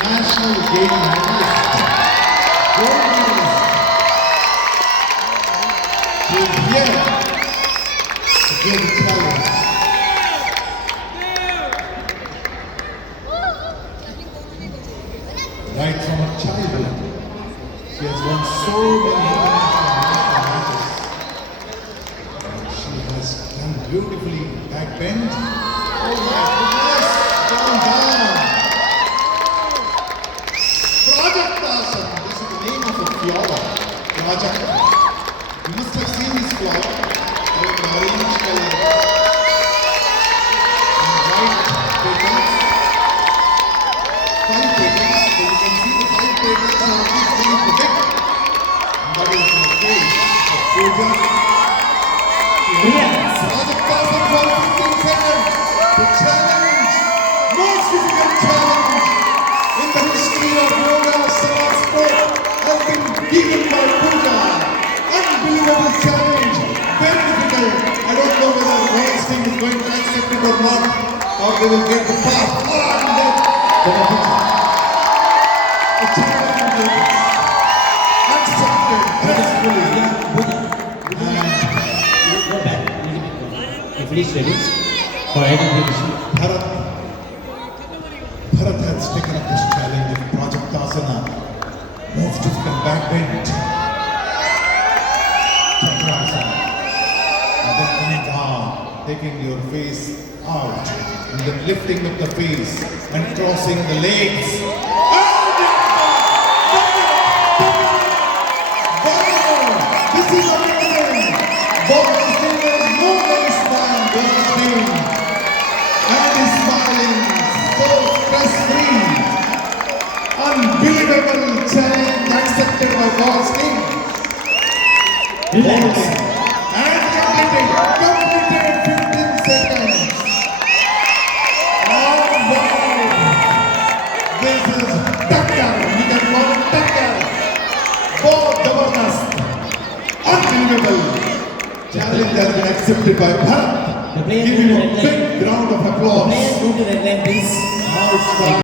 national game medalist, gold medalist, is here to give the challenge. Right from her childhood, she has won so many international matches. And she has done beautifully back bend. Oh my goodness, down. Prajaktasan, this is the name of a flower. Prajakta. You must have seen this flower. With orange color and white petals. 5 petals. So you can see the 5 petals are equally big. And that is the face of Pooja. Prajaktasan for 15 seconds. The challenge, most difficult challenge in the history of yoga Samad sport has been given by Pooja. Unbelievable challenge, very difficult. I don't know whether the whole thing is going to accept it or not, or they will get the pass. And then the challenge is accepted gracefully. Go back. Please ready for identification. Bharat has taken up this challenge of Prajaktasana, most difficult back bend. Chakrasana. And then coming down, taking your face out, and then lifting up the face and crossing the legs. Wow! This is amazing! Boris Dean has no nice smile, Boris Dean. And he's smiling so stress-free. Unbelievable challenge accepted by Boris Dean. Relax. And completed 15 seconds. Oh wow! This is Takkar. We can call it Takkar. Both Zabardast. Unbelievable. Challenge has been accepted by Bharat. The players Give move him to a the red line. big round of applause. Players move to the red line, please. Now it's